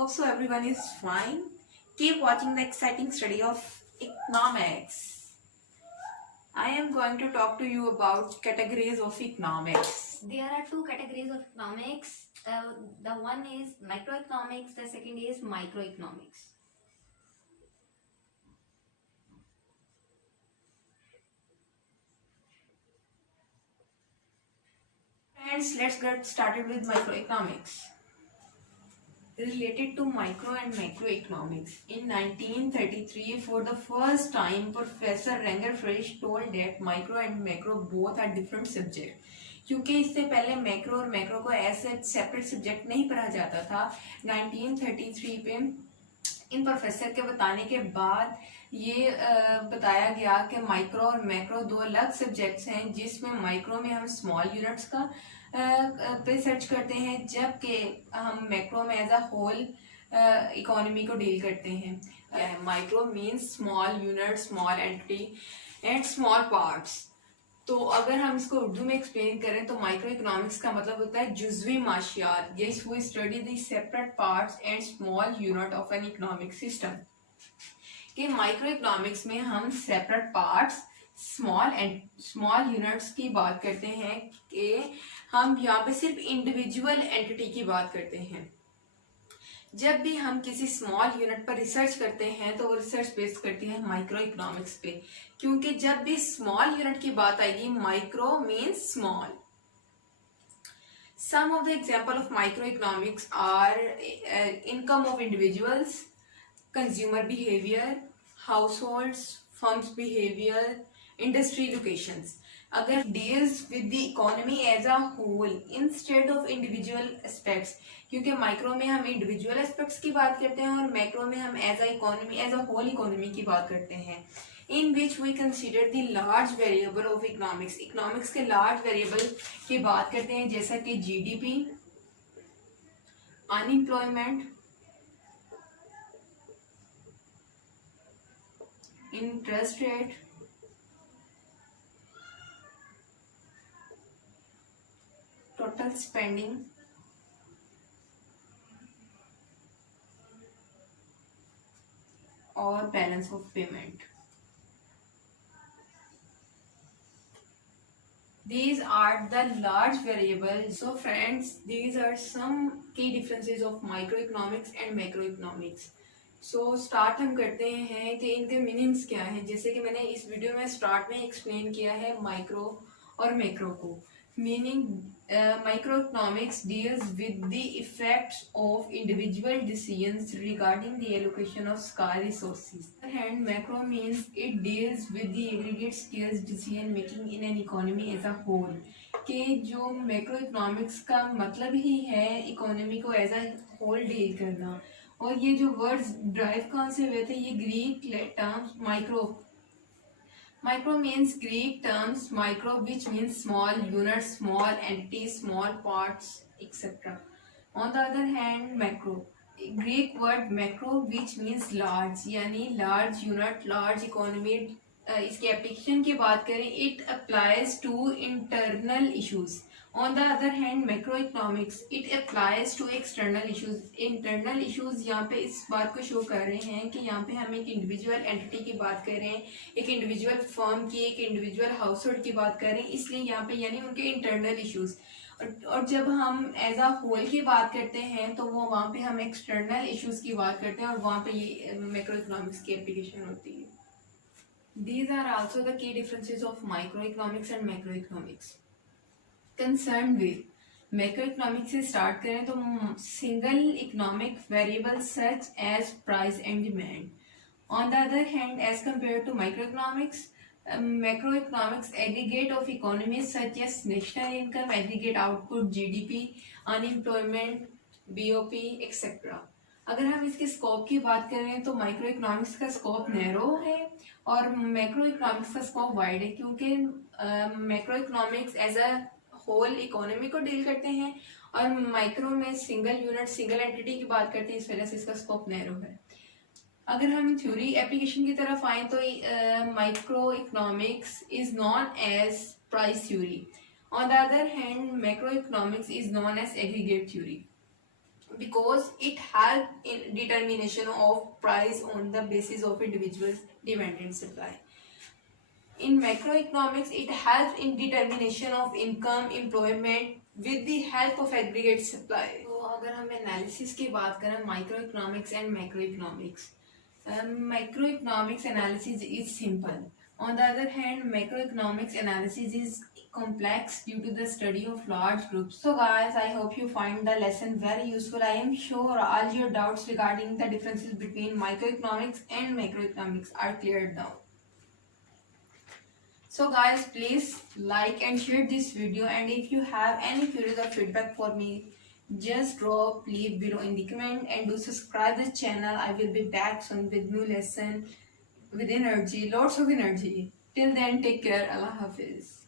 Hope so everyone is fine. Keep watching the exciting study of economics. I am going to talk to you about categories of economics. There are two categories of economics. The one is microeconomics, the second is microeconomics. Friends, let's get started with microeconomics. Related to micro and macroeconomics, in 1933, for the first time, Professor Ranger Frisch told that micro and macro both are different subject. क्योंकि इससे पहले मैक्रो और मैक्रो को ऐसे separate subject नहीं पढ़ा जाता था। 1933 पे इन प्रोफेसर के बताने के बाद ये बताया गया कि माइक्रो और मैक्रो दो अलग सब्जेक्ट्स हैं, जिसमें माइक्रो में हम स्मॉल यूनिट्स का पे सर्च करते हैं, जबकि हम मैक्रो में एज अ होल इकोनॉमी को डील करते हैं। Micro means small unit, small entity and small parts. तो अगर हम इसको उर्दू में एक्सप्लेन करें तो माइक्रो इकोनॉमिक्स का मतलब होता है जुज़वी माशियात। Yes, we study the separate parts and small unit of an economic system. कि माइक्रो इकोनॉमिक्स में हम सेपरेट पार्ट्स, स्मॉल यूनिट्स की बात करते हैं, कि हम यहाँ पे सिर्फ इंडिविजुअल एंटिटी की बात करते हैं। जब भी हम किसी स्मॉल यूनिट पर रिसर्च करते हैं तो वो रिसर्च बेस करती है माइक्रो इकोनॉमिक्स पे, क्योंकि जब भी स्मॉल यूनिट की बात आएगी, micro means small. Some of the example of microeconomics are income of individuals, consumer behavior, households, firms behavior, industry locations. अगर deals with the economy as a whole instead of individual aspects, क्योंकि माइक्रो में हम individual aspects की बात करते हैं और मैक्रो में हम एज अ होल इकोनॉमी की बात करते हैं। In which we consider the large variable of economics. Economics के लार्ज वेरिएबल की बात करते हैं, जैसा कि GDP, unemployment, interest rate, total spending, और balance of payment. These are the large variables. So friends, these are some key differences of microeconomics and macroeconomics. So start हम करते हैं कि इनके मीनिंग्स क्या हैं। जैसे कि मैंने इस वीडियो में स्टार्ट में एक्सप्लेन किया है माइक्रो और मैक्रो को। Meaning, microeconomics deals with the effects of individual decisions regarding the allocation of scarce resources. On the other hand, macro means it deals with the aggregate scale decision making in an economy as a whole. कि जो macro economics का मतलब ही है इकोनॉमी को as a whole deal करना। और ये जो वर्ड्स ड्राइव कहाँ से हुए थे, ये Greek terms Micro means Greek terms micro, which means small units, small entities, small parts, etc. On the other hand, macro, Greek word macro, which means large, यानी large unit, large economy. इसकी एप्लीकेशन की बात करें, it applies to internal issues. On the other hand, macroeconomics, it applies to external issues. Internal issues यहाँ पे इस बात को शो कर रहे हैं कि यहाँ पे हम एक इंडिविजुअल एंटिटी की बात कर रहे हैं, एक इंडिविजुअल फर्म की, एक इंडिविजुअल हाउस होल्ड की बात कर रहे हैं, इसलिए यहाँ पे यानी उनके इंटरनल इश्यूज। और जब हम एज अ होल की बात करते हैं तो वो वहाँ पे हम एक्सटर्नल इश्यूज की बात करते हैं, और वहाँ पे ये मैक्रो इकोनॉमिक्स की एप्लीकेशन होती है। These are also the key differences of microeconomics and macroeconomics. Concerned with macroeconomics से स्टार्ट करें तो single economic variable such as price and demand. On the other hand, as compare to microeconomics, macroeconomics aggregate of economies such as national income, aggregate output, GDP, unemployment, BOP, etc. अगर हम इसके स्कोप की बात करें तो micro economics का scope narrow है और मैक्रो इकोनॉमिक्स का स्कोप वाइड है, क्योंकि macro economics as a whole economy को डील करते हैं और माइक्रो में सिंगल यूनिट, सिंगल एंटिटी की बात करते हैं, इस वजह से इसका स्कोप नैरो है। अगर हम थ्योरी एप्लीकेशन की तरफ आए तो micro economics is known as price theory. On the other hand, macro economics is known as aggregate theory. because it helps in determination of price on the basis of individual's demand and supply. In macroeconomics, it helps in determination of income, employment with the help of aggregate supply. तो अगर हम एनालिसिस की बात करें microeconomics and macroeconomics, macroeconomics analysis is simple. On the other hand, macroeconomics analysis is complex due to the study of large groups. So guys, I hope you find the lesson very useful. I am sure all your doubts regarding the differences between microeconomics and macroeconomics are cleared now. So guys, please like and share this video, and if you have any queries or feedback for me, just leave below in the comment, and do subscribe the channel. I will be back soon with new lesson with energy, lots of energy. Till then, take care. Allah Hafiz.